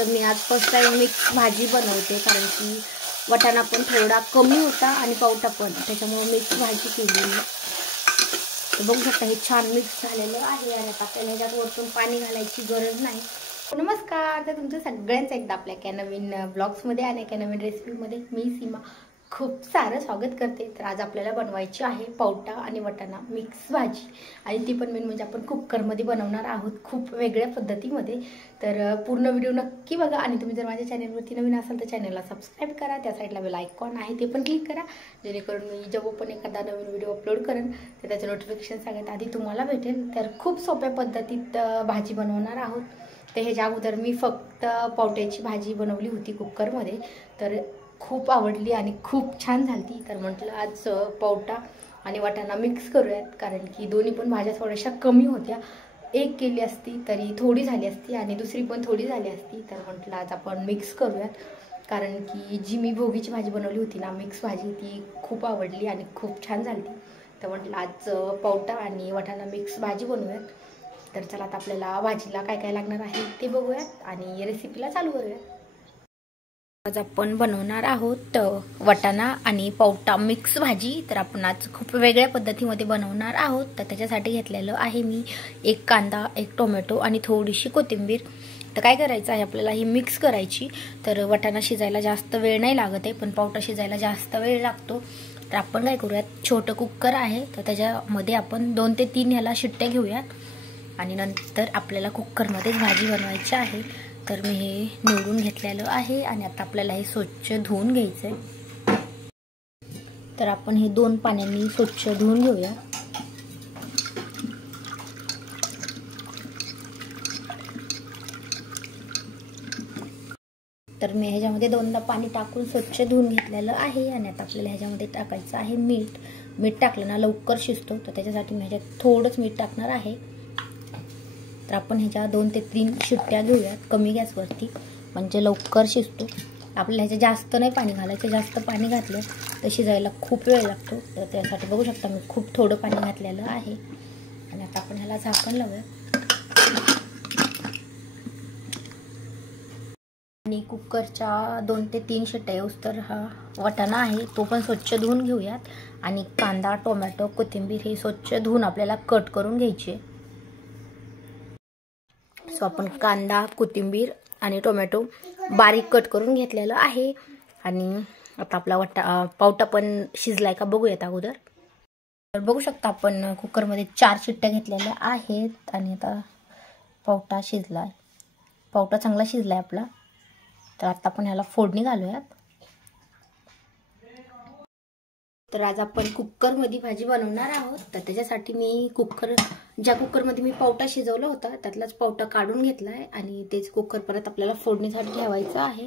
तर मी आज first time mix भाजी बनवते, कारण की वाटाणा पण थोडा कमी होता आणि पावटा पण, त्याच्यामुळे मिक्स भाजी केली मी. तर बघू शकता हे छान मिक्स झालेलं आहे आणि आता आपल्याला ह्याच्यात वरतून पाणी घालायची गरज नाही. नमस्कार, तर तुमचं सगळ्यांचं एकदा आपल्या एका नवीन ब्लॉग्समध्ये आणि एका नवीन रेसिपीमध्ये मी सीमा खूप सारं स्वागत करते. तर आज आपल्याला बनवायची आहे पावटा आणि वाटाणा मिक्स भाजी, आणि ती पण मेन म्हणजे आपण कुकरमध्ये बनवणार आहोत, खूप वेगळ्या पद्धतीमध्ये. तर पूर्ण व्हिडिओ नक्की बघा, आणि तुम्ही जर माझ्या चॅनलवरती नवीन असाल तर चॅनलला सबस्क्राईब करा. त्या साईडला बेल आयकॉन आहे ते पण क्लिक करा, जेणेकरून मी जेव्हा पण एखादा नवीन व्हिडिओ अपलोड करेन तर त्याचं नोटिफिकेशन सगळ्यात आधी तुम्हाला भेटेल. तर खूप सोप्या पद्धतीत भाजी बनवणार आहोत. तर ह्याच्या अगोदर मी फक्त पावट्याची भाजी बनवली होती कुकरमध्ये, तर खूप आवडली आणि खूप छान झाली. तर म्हटलं आज पावटा आणि वाटाणा मिक्स करूयात, कारण की दोन्ही पण भाज्या थोड्याशा कमी होत्या. एक केली असती तरी थोडी झाली असती आणि दुसरी पण थोडी झाली असती. तर म्हटलं आज आपण मिक्स करूयात, कारण की जी मी भोगीची भाजी बनवली होती ना मिक्स भाजी, ती खूप आवडली आणि खूप छान झाली. तर म्हटलं आज पावटा आणि वाटाणा मिक्स भाजी बनवूयात. तर चला आता आपल्याला भाजीला काय काय लागणार आहे ते बघूयात आणि रेसिपीला चालू करूयात. आज आपण बनवणार आहोत वाटाणा आणि पावटा मिक्स भाजी. तर आपण आज खूप वेगळ्या पद्धतीमध्ये बनवणार आहोत. तर त्याच्यासाठी घेतलेलं आहे मी एक कांदा, एक टोमॅटो आणि थोडीशी कोथिंबीर. तर काय करायचं आहे आपल्याला ही मिक्स करायची. तर वाटाणा शिजायला जास्त वेळ नाही लागत आहे, पण पावटा शिजायला जास्त वेळ लागतो. तर आपण काय करूयात, छोटं कुकर आहे तर त्याच्यामध्ये आपण 2 ते 3 ह्याला शिट्ट्या घेऊयात, आणि नंतर आपल्याला कुकरमध्येच भाजी बनवायची आहे. तर मी हे निवडून घेतलेलं आहे आणि आता आपल्याला हे स्वच्छ धुवून घ्यायचं आहे. तर आपण हे 2 पाण्याने स्वच्छ धुवून घेऊया. तर मी ह्याच्यामध्ये 2दा पाणी टाकून स्वच्छ धुवून घेतलेलं आहे, आणि आता आपल्याला ह्याच्यामध्ये टाकायचं आहे मीठ. मीठ टाकलं ना लवकर शिजतो, तर त्याच्यासाठी मी ह्याच्यात थोडंच मीठ टाकणार आहे. तर आपण ह्याच्या 2 ते 3 शिट्ट्या घेऊयात कमी गॅसवरती, म्हणजे लवकर शिजतो. आपल्याला ह्याच्या जास्त नाही पाणी घालायचं, जास्त पाणी घातलं तर शिजायला खूप वेळ लागतो. तर त्यासाठी बघू शकता मी खूप थोडं पाणी घातलेलं आहे, आणि आता आपण ह्याला झाकण लावूया. आणि कुकरच्या 2 ते 3 शिट्ट्या येऊस तर हा वाटाणा आहे तो पण स्वच्छ धुवून घेऊयात, आणि कांदा, टोमॅटो, कोथिंबीर हे स्वच्छ धुवून आपल्याला कट करून घ्यायचे. सो आपण कांदा, कोथिंबीर आणि टोमॅटो बारीक कट करून घेतलेलं आहे, आणि आता आपला पावटा पण शिजलाय का बघूयात अगोदर. तर बघू शकता आपण कुकरमध्ये 4 शिट्ट्या घेतलेल्या आहेत, आणि आता पावटा शिजलाय, पावटा चांगला शिजलाय आपला. तर आता आपण ह्याला फोडणी घालूयात. तर आज आपण कुकरमध्ये भाजी बनवणार आहोत. तर त्याच्यासाठी मी ज्या कुकरमध्ये मी पावटा शिजवला होता त्यातलाच पावटा काढून घेतलाय, आणि तेच कुकर परत आपल्याला फोडणीसाठी ठेवायचं आहे.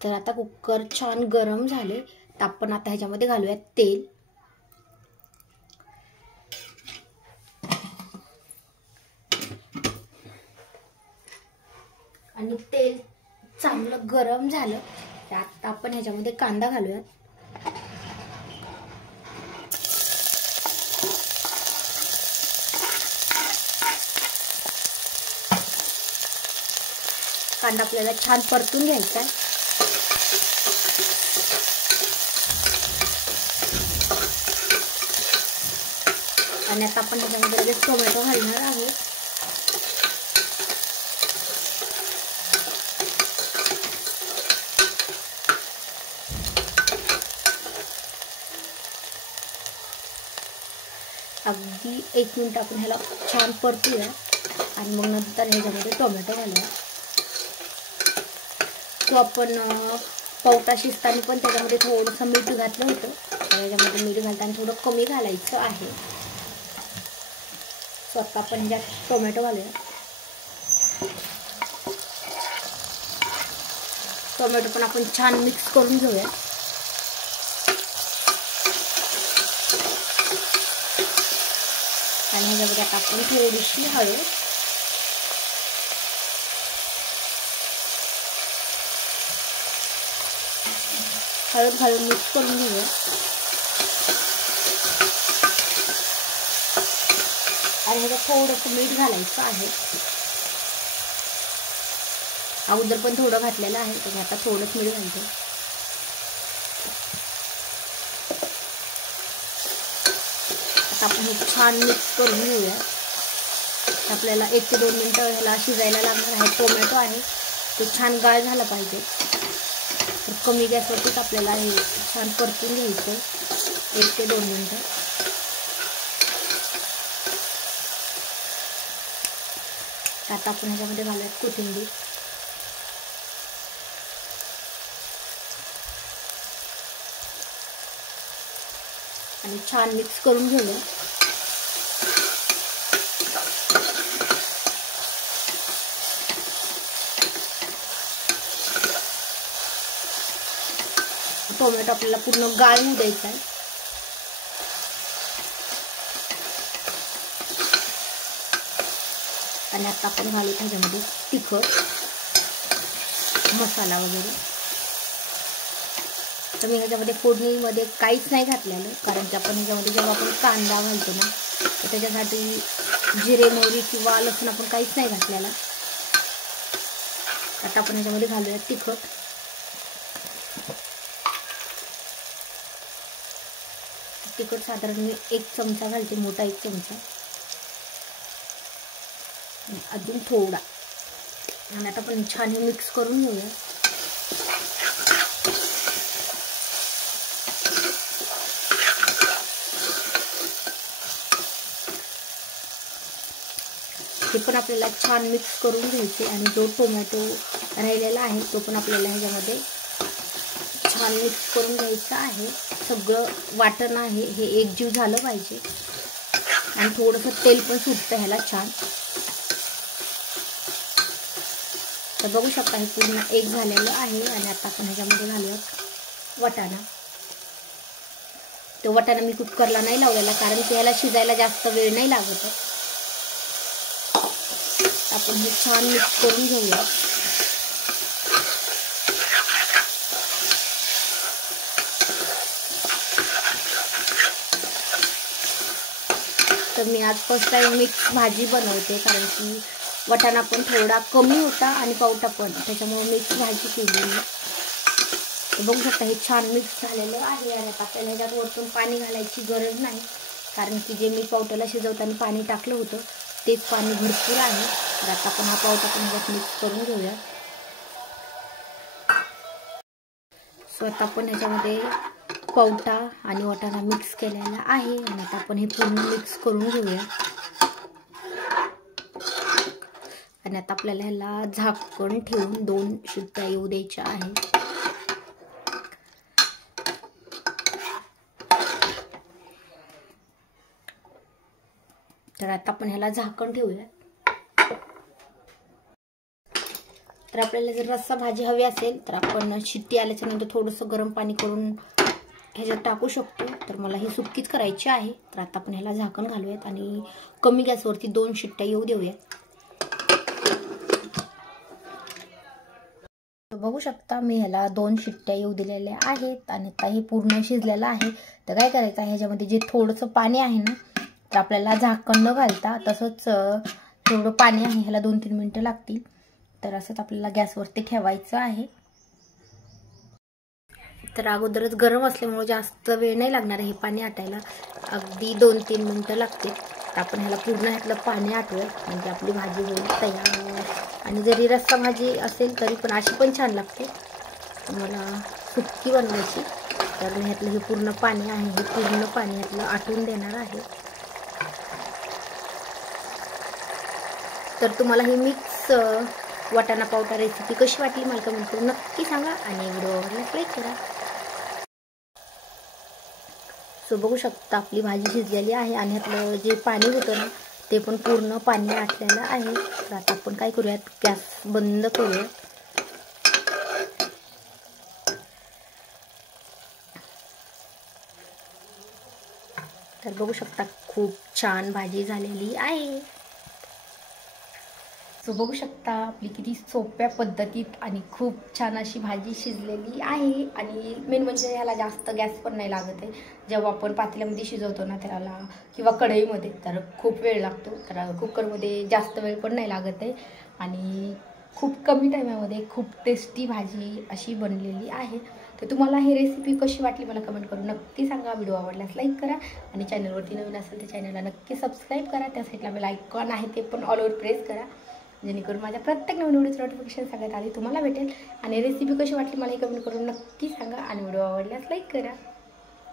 तर आता कुकर छान गरम झाले, तर आपण आता ह्याच्यामध्ये घालूयात तेल. आणि तेल चांगलं गरम झालं तर आता आपण ह्याच्यामध्ये कांदा घालूयात. कांदा आपल्याला छान परतून घ्यायचा आहे. आणि आता आपण ह्याच्यामध्ये लगेच टोमॅटो घालणार आहोत. अगदी 1 मिनिट आपण ह्याला छान परतूया, आणि मग नंतर ह्याच्यामध्ये टोमॅटो घालूया. तो आपण पावटा शिजताना पण त्याच्यामध्ये थोडंसं मीठ घातलं होतं, त्याच्यामध्ये मीठ घालताना थोडं कमी घालायचं आहे. सो आता आपण ह्याच्यात टोमॅटो घालूया. टोमॅटो पण आपण छान मिक्स करून घेऊया. आणि ह्याच्यामध्ये आता आपण थोडीशी हळद, घालून मिक्स करून घेऊया. आणि ह्याच्यात थोडंसं मीठ घालायचं आहे. अगोदर पण थोडं घातलेलं आहे, तर आता थोडंच मीठ घालते. आता आपण हे छान मिक्स करून घेऊया. आपल्याला 1 ते 2 मिनिटं ह्याला शिजायला लागणार आहे. टोमॅटो आहे तो छान गाळ झाला पाहिजे, तर कमी गॅसवरतीच आपल्याला हे छान परतून घ्यायचं 1 ते 2 मिनिटं. आता आपण ह्याच्यामध्ये घालूयात कोथिंबीर. आणि छान मिक्स करून घेऊया. टोमॅटो आपल्याला पूर्ण गाळ होऊ द्यायचा आहे. आणि आता आपण घालू ह्याच्यामध्ये तिखट मसाला वगैरे. तर मी ह्याच्यामध्ये फोडणीमध्ये काहीच नाही घातलेलं, कारण की आपण ह्याच्यामध्ये जेव्हा आपण कांदा घालतो ना, तर त्याच्यासाठी जिरे मोहरी किंवा लसूण आपण काहीच नाही घातलेला. आता आपण ह्याच्यामध्ये घालूया तिखट. तिखट साधारण मी 1 चमचा घालते, मोठा 1 चमचा. अजून थोडा. आणि आता आपण छान हे मिक्स करून घेऊया. हे पण आपल्याला छान मिक्स करून घ्यायचे. आणि जो टोमॅटो राहिलेला आहे तो पण आपल्याला ह्याच्यामध्ये छान मिक्स करून घ्यायचं आहे. सगळं वाटण आहे हे एकजीव झालं पाहिजे. आणि थोडंसं तेल पण सुटतं ह्याला छान. तर बघू शकता हे पूर्ण एक झालेलं आहे. आणि आता आपण ह्याच्यामध्ये घालूया वाटाणा. तो वाटाणा मी कुकरला नाही लावलेला, कारण की ह्याला शिजायला जास्त वेळ नाही लागत. आपण हे छान मिक्स करून घेऊया. तर मी आज फर्स्ट टाइम मिक्स भाजी बनवते, कारण की वाटाणा पण थोडा कमी होता आणि पावटा पण, त्याच्यामुळे मिक्स भाजी केली मी. तर बघू शकता हे छान मिक्स झालेलं आहे. आणि आता आपल्याला ह्याच्यात वरतून पाणी घालायची गरज नाही, कारण की जे मी पावट्याला शिजवताना पाणी टाकलं होतं तेच पाणी भरपूर आहे. तर आता आपण हा पावटा पण ह्याच्यात मिक्स करून घेऊया. सो आता आपण ह्याच्यामध्ये पावटा आणि वाटाणा मिक्स केलेला आहे. आणि आता आपण हे पूर्ण मिक्स करून घेऊया. आणि आता आपल्याला ह्याला झाकण ठेवून 2 शिट्ट्या येऊ द्यायच्या आहे. तर आता आपण ह्याला झाकण ठेवूया. तर आपल्याला जर रस्सा भाजी हवी असेल तर आपण शिट्टी आल्याच्या नंतर थोडंसं गरम पाणी करून ह्याच्यात टाकू शकतो. तर मला ही सुक्कीच करायची आहे. तर आता आपण ह्याला झाकण घालूयात आणि कमी गॅसवरती 2 शिट्ट्या येऊ देऊया. बघू शकता मी ह्याला 2 शिट्ट्या येऊ दिलेल्या आहेत. आणि आता हे पूर्ण शिजलेलं आहे. तर काय करायचं आहे, ह्याच्यामध्ये जे थोडंसं पाणी आहे ना, तर आपल्याला झाकण न घालता तसंच थोडं पाणी आहे ह्याला 2-3 मिनिटं लागतील. तर असंच आपल्याला गॅसवरती ठेवायचं आहे. तर अगोदरच गरम असल्यामुळे जास्त वेळ नाही लागणार आहे हे पाणी आटायला, अगदी 2-3 मिनिटं लागते. तर आपण ह्याला पूर्ण ह्यातलं पाणी आटूया, म्हणजे आपली भाजी होईल तयार. आणि जरी रस्सा भाजी असेल तरी पण अशी पण छान लागते. मला सुक्की बनवायची, तर मी ह्यातलं हे पूर्ण पाणी आहे हे पूर्ण पाणी ह्यातलं आटून देणार आहे. तर तुम्हाला ही मिक्स वाटाणा पावटा रेसिपी कशी वाटली मला कमेंट करून नक्की सांगा. आणि व्हिडिओला लाईक करा. सो बघू शकता आपली भाजी शिजलेली आहे. आणि ह्यातलं जे पाणी होतं ना ते पण पूर्ण पाणी आटलेलं आहे. तर आता आपण काय करूयात, गॅस बंद करूया. तर बघू शकता खूप छान भाजी झालेली आहे. सो बघू शकता आपली किती सोप्या पद्धतीत आणि खूप छान अशी भाजी शिजलेली आहे. आणि मेन म्हणजे ह्याला जास्त गॅस पण नाही लागत आहे. जेव्हा आपण पातेल्यामध्ये शिजवतो ना त्याला किंवा कढईमध्ये तर खूप वेळ लागतो. तर कुकरमध्ये जास्त वेळ पण नाही लागत आहे. आणि खूप कमी टायमामध्ये खूप टेस्टी भाजी अशी बनलेली आहे. तर तुम्हाला ही रेसिपी कशी वाटली मला कमेंट करून नक्की सांगा. व्हिडिओ आवडल्यास लाईक करा आणि चॅनलवरती नवीन असेल तर चॅनलला नक्की सबस्क्राईब करा. त्या साईडला बेल आयकॉन आहे ते पण ऑलवर प्रेस करा, जेणेकरून माझ्या प्रत्येक नवीन व्हिडिओचं नोटिफिकेशन सगळ्यात आधी तुम्हाला भेटेल. आणि रेसिपी कशी वाटली मला कमेंट करून नक्की सांगा आणि व्हिडिओ आवडल्यास लाईक करा.